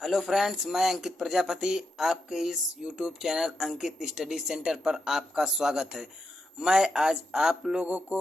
Hello friends, मैं अंकित प्रजापति आपके इस यूट्यूब चैनल अंकित स्टडी सेंटर पर आपका स्वागत है। मैं आज आप लोगों को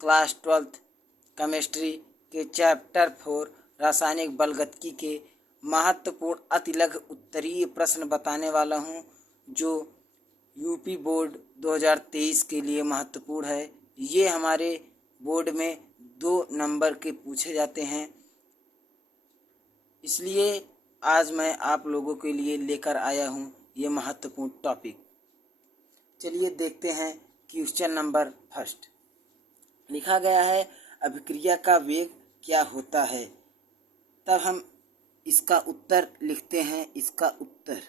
क्लास 12th केमिस्ट्री के चैप्टर 4 रासायनिक बलगतिकी के महत्वपूर्ण अतिलघु उत्तरीय प्रश्न बताने वाला हूं, जो यूपी बोर्ड 2023 के लिए महत्वपूर्ण है। ये हमारे बोर्ड में 2 नंबर के पूछे जाते हैं, इसलिए आज मैं आप लोगों के लिए लेकर आया हूँ ये महत्वपूर्ण टॉपिक। चलिए देखते हैं क्वेश्चन नंबर फर्स्ट। लिखा गया है अभिक्रिया का वेग क्या होता है। तब हम इसका उत्तर लिखते हैं। इसका उत्तर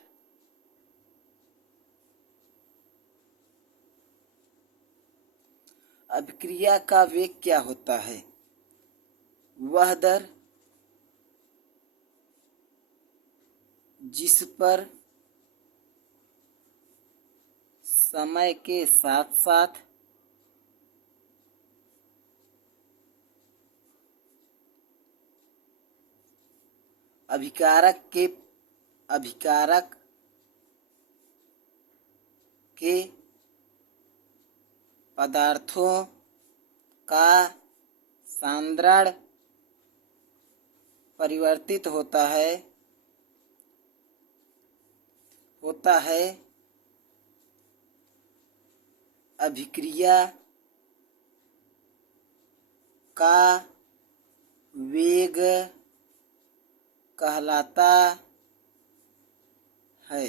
अभिक्रिया का वेग क्या होता है, वह दर जिस पर समय के साथ साथ अभिकारक के पदार्थों का सांद्रण परिवर्तित होता है अभिक्रिया का वेग कहलाता है।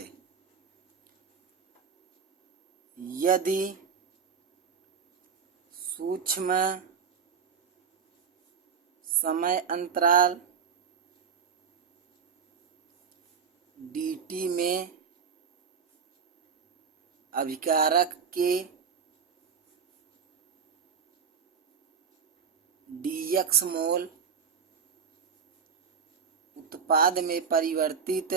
यदि सूक्ष्म समय अंतराल dt में अभिकारक के dx मोल उत्पाद में परिवर्तित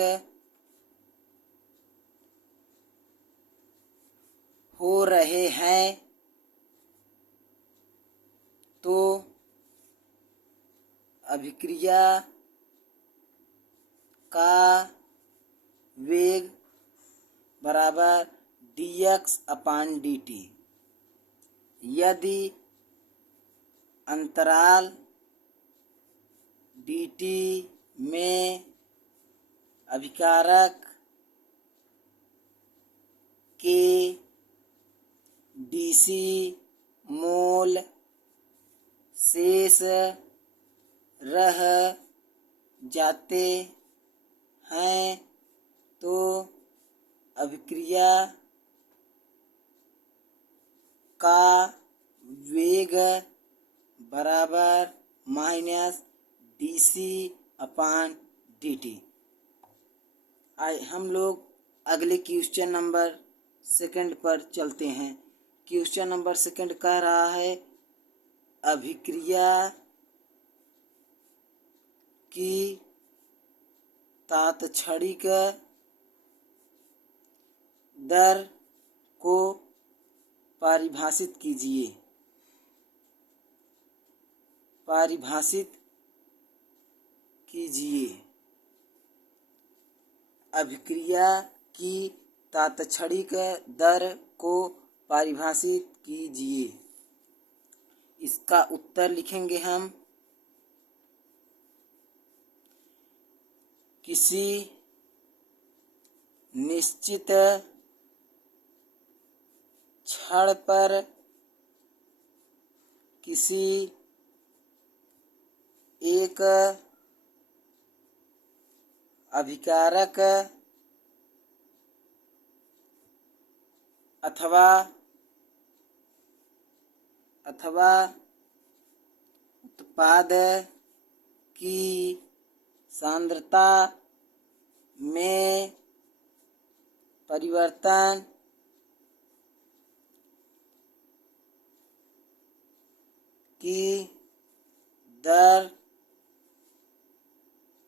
हो रहे हैं, तो अभिक्रिया का वेग बराबर dx/dt। यदि अंतराल dt में अभिकारक के dc मोल शेष रह जाते हैं, तो अभिक्रिया का वेग बराबर -dc/dt। आइए हम लोग अगले क्वेश्चन नंबर सेकंड पर चलते हैं। क्वेश्चन नंबर सेकंड कह रहा है अभिक्रिया की तात्क्षणिक दर को परिभाषित कीजिए। अभिक्रिया की तात्क्षणिक दर को परिभाषित कीजिए। इसका उत्तर लिखेंगे हम। किसी निश्चित क्षण पर किसी एक अभिकारक अथवा उत्पाद की सांद्रता में परिवर्तन की दर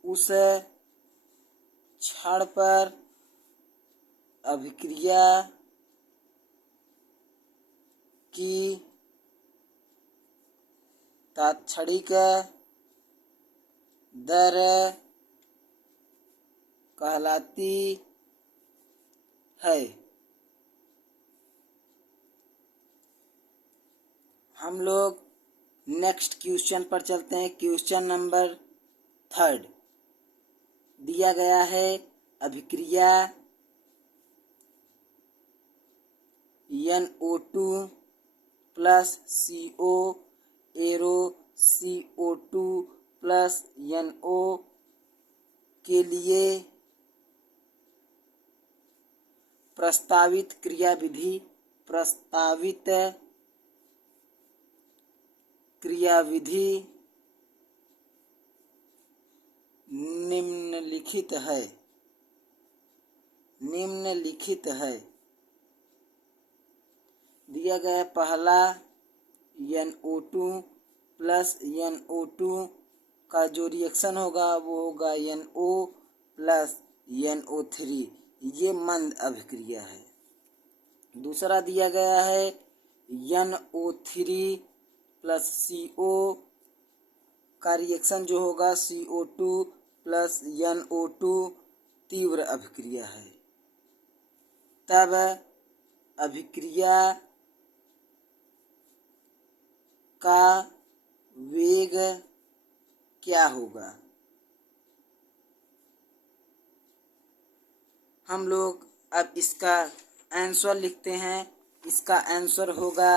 उस क्षण पर अभिक्रिया की तात्क्षणिक दर कहलाती है। हम लोग नेक्स्ट क्वेश्चन पर चलते हैं। क्वेश्चन नंबर 3 दिया गया है, अभिक्रिया NO2 plus CO arrow CO2 plus NO के लिए प्रस्तावित क्रियाविधि निम्नलिखित है। दिया गया पहला NO2 प्लस NO2 का जो रिएक्शन होगा वो होगा NO प्लस NO3। ये मंद अभिक्रिया है। दूसरा दिया गया है NO3 प्लस CO का रिएक्शन जो होगा CO2 प्लस NO2 तीव्र अभिक्रिया है। तब अभिक्रिया का वेग क्या होगा? हम लोग अब इसका आंसर लिखते हैं। इसका आंसर होगा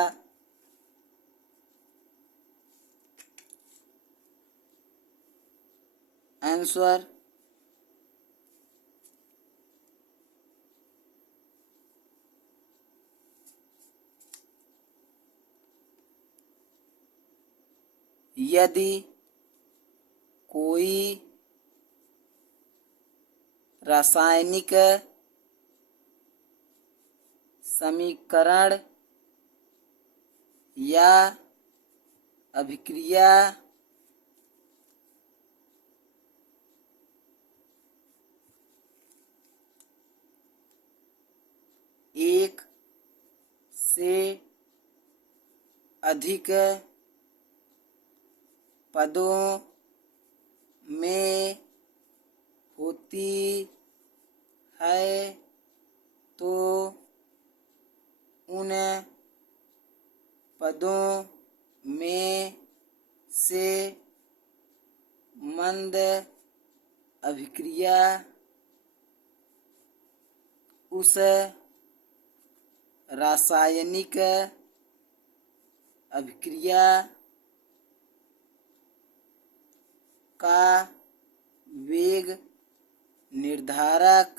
यदि कोई रासायनिक समीकरण या अभिक्रिया एक से अधिक पदों में होती है तो उन पदों में से मंद अभिक्रिया उस रासायनिक अभिक्रिया का वेग निर्धारक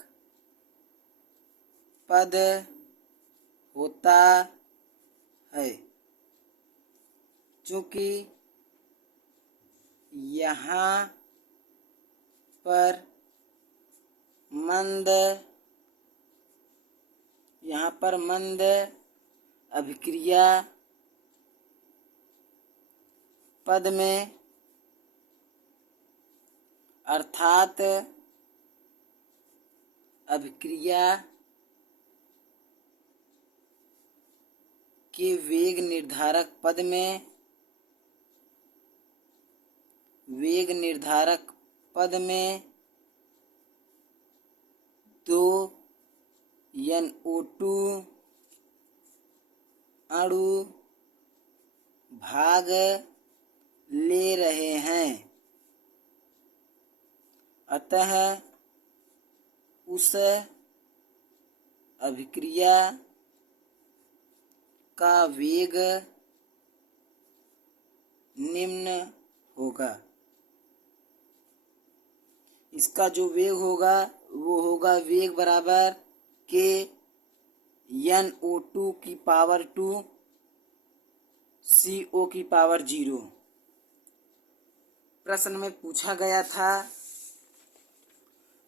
पद होता है। चूँकि यहाँ पर मंद अभिक्रिया पद में अर्थात अभिक्रिया के वेग निर्धारक पद में 2 NO2 अणु भाग ले रहे हैं। अतः उस अभिक्रिया का वेग निम्न होगा। इसका जो वेग होगा वो होगा वेग बराबर के NO2 की पावर 2 CO की पावर 0। प्रश्न में पूछा गया था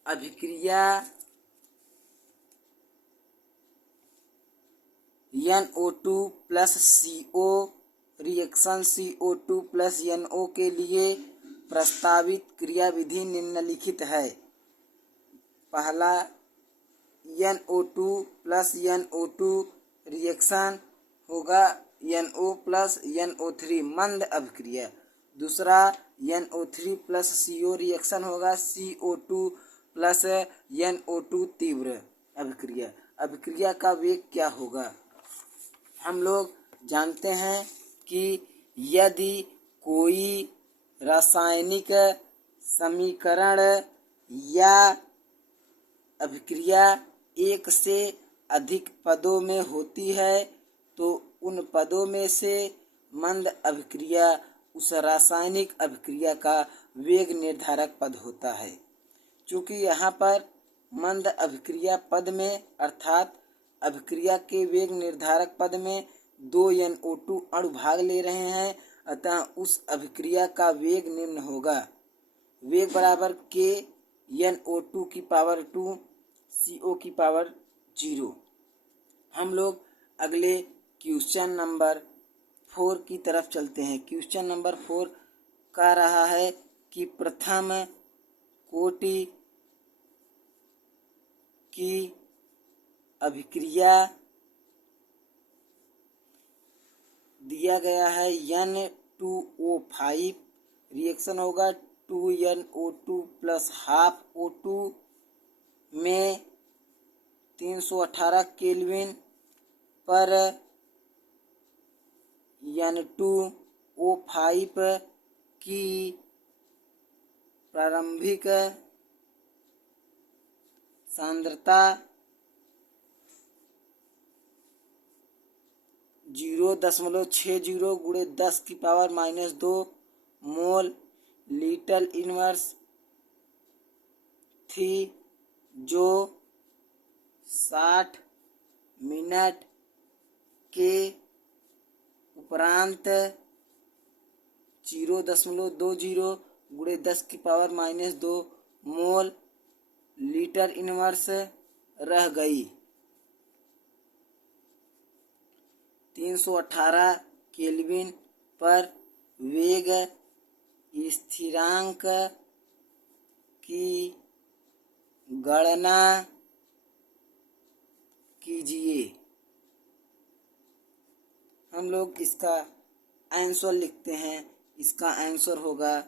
अभिक्रिया NO2 plus CO reaction CO2 plus NO के लिए प्रस्तावित क्रियाविधि निम्नलिखित है। पहला NO2 प्लस NO2 रिएक्शन होगा NO प्लस NO3 मंद अभिक्रिया। दूसरा NO3 प्लस CO रिएक्शन होगा CO2 प्लस NO2 तीव्र अभिक्रिया। अभिक्रिया का वेग क्या होगा? हम लोग जानते हैं कि यदि कोई रासायनिक समीकरण या अभिक्रिया एक से अधिक पदों में होती है तो उन पदों में से मंद अभिक्रिया उस रासायनिक अभिक्रिया का वेग निर्धारक पद होता है। चूँकि यहाँ पर मंद अभिक्रिया पद में अर्थात अभिक्रिया के वेग निर्धारक पद में 2 NO2 अणु भाग ले रहे हैं, अतः उस अभिक्रिया का वेग निम्न होगा। वेग बराबर K NO2 की पावर 2 CO की पावर 0। हम लोग अगले क्वेश्चन नंबर 4 की तरफ चलते हैं। क्वेश्चन नंबर 4 कह रहा है कि प्रथम कोटि की अभिक्रिया दिया गया है N2O5 रिएक्शन होगा 2NO2 प्लस हाफ O2 में 318 केल्विन पर N2O5 की प्रारंभिक सांद्रता 0.60 गुणे 10 की पावर -2 मोल लीटर इनवर्स थी, जो 60 मिनट के उपरांत 0.20 गुणे 10 की पावर -2 मोल लीटर इनवर्स रह गई। 318 केल्विन पर वेग स्थिरांक की गणना कीजिए। हम लोग इसका आंसर लिखते हैं। इसका आंसर होगा,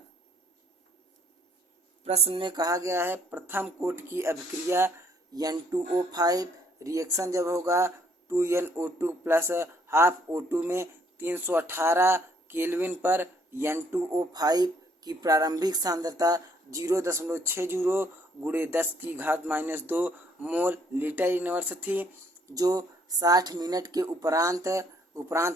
प्रश्न में कहा गया है प्रथम कोट की अभिक्रिया N2O5 रिएक्शन जब होगा 2NO2 प्लस हाफ O2 में 318 केल्विन पर N2O5 की प्रारंभिक सांद्रता 0.60 गुणे 10 की घात -2 मोल लीटर इनवर्स थी, जो 60 मिनट के उपरांत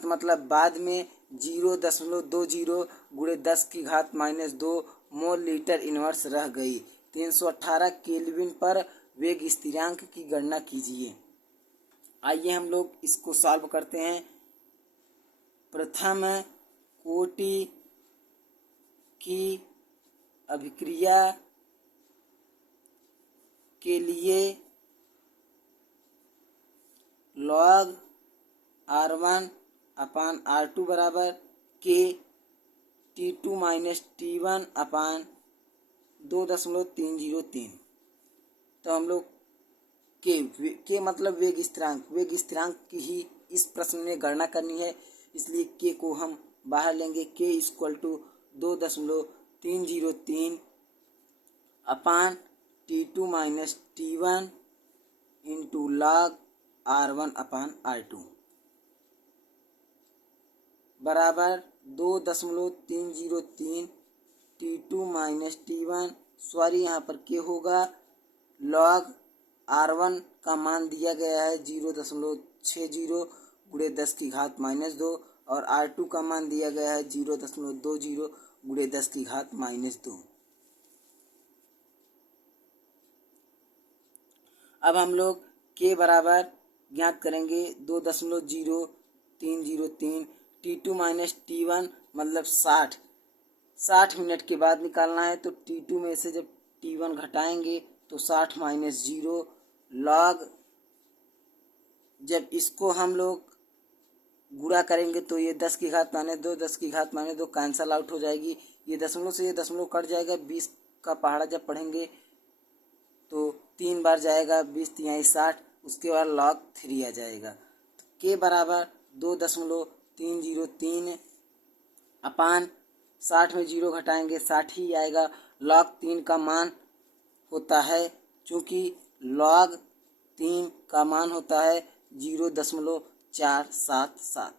मतलब बाद में 0.20 गुणे 10 की घात -2 मोल लीटर इनवर्स रह गई। 318 केल्विन पर वेग स्थिरांक की गणना कीजिए। आइए हम लोग इसको सॉल्व करते हैं। प्रथम कोटि की अभिक्रिया के लिए log R1 अपान R2 बराबर K T2 माइनस T1 अपान 2.303। तो हम लोग के मतलब वेग स्थिरांक की ही इस प्रश्न में गणना करनी है, इसलिए K को हम बाहर लेंगे। K equal to 2.303 upon T2 minus T1 into log R1 upon R2 बराबर 2.303 T2 माइनस T1 यहाँ पर K होगा। log R1 का मान दिया गया है 0.60 गुणे 10 की घात -2 और R2 का मान दिया गया है 0.20 गुणे 10 की घात -2। अब हम लोग K बराबर ज्ञात करेंगे 2.0303 T2 माइनस T1 मतलब 60 मिनट के बाद निकालना है, तो T2 में से जब T1 घटाएंगे तो 60 माइनस 0 log, जब इसको हम लोग गुणा करेंगे तो ये 10 की घात -2 10 की घात -2 कैंसल आउट हो जाएगी। ये दशमलव से ये दशमलव कट जाएगा। 20 का पहाड़ा जब पढ़ेंगे तो 3 बार जाएगा, 20 तिहाई 60, उसके बाद log 3 आ जाएगा। K बराबर 2.303 अपान 60 में 0 घटाएंगे 60 ही आएगा। log 3 का मान होता है चूँकि log 3 का मान होता है 0.477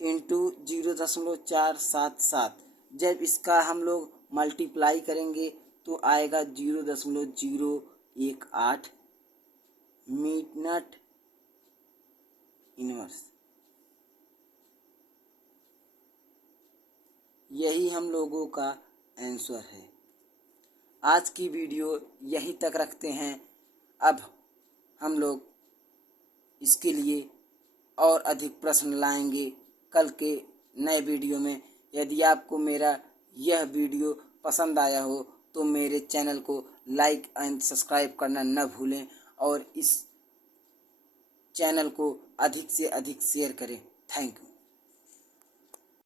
इंटू 0.477। जब इसका हम लोग मल्टीप्लाई करेंगे तो आएगा 0.018 मिनट इनवर्स। यही हम लोगों का आंसर है। आज की वीडियो यहीं तक रखते हैं। अब हम लोग इसके लिए और अधिक प्रश्न लाएंगे कल के नए वीडियो में। यदि आपको मेरा यह वीडियो पसंद आया हो तो मेरे चैनल को लाइक एंड सब्सक्राइब करना न भूलें और इस चैनल को अधिक से अधिक शेयर करें। Thank you.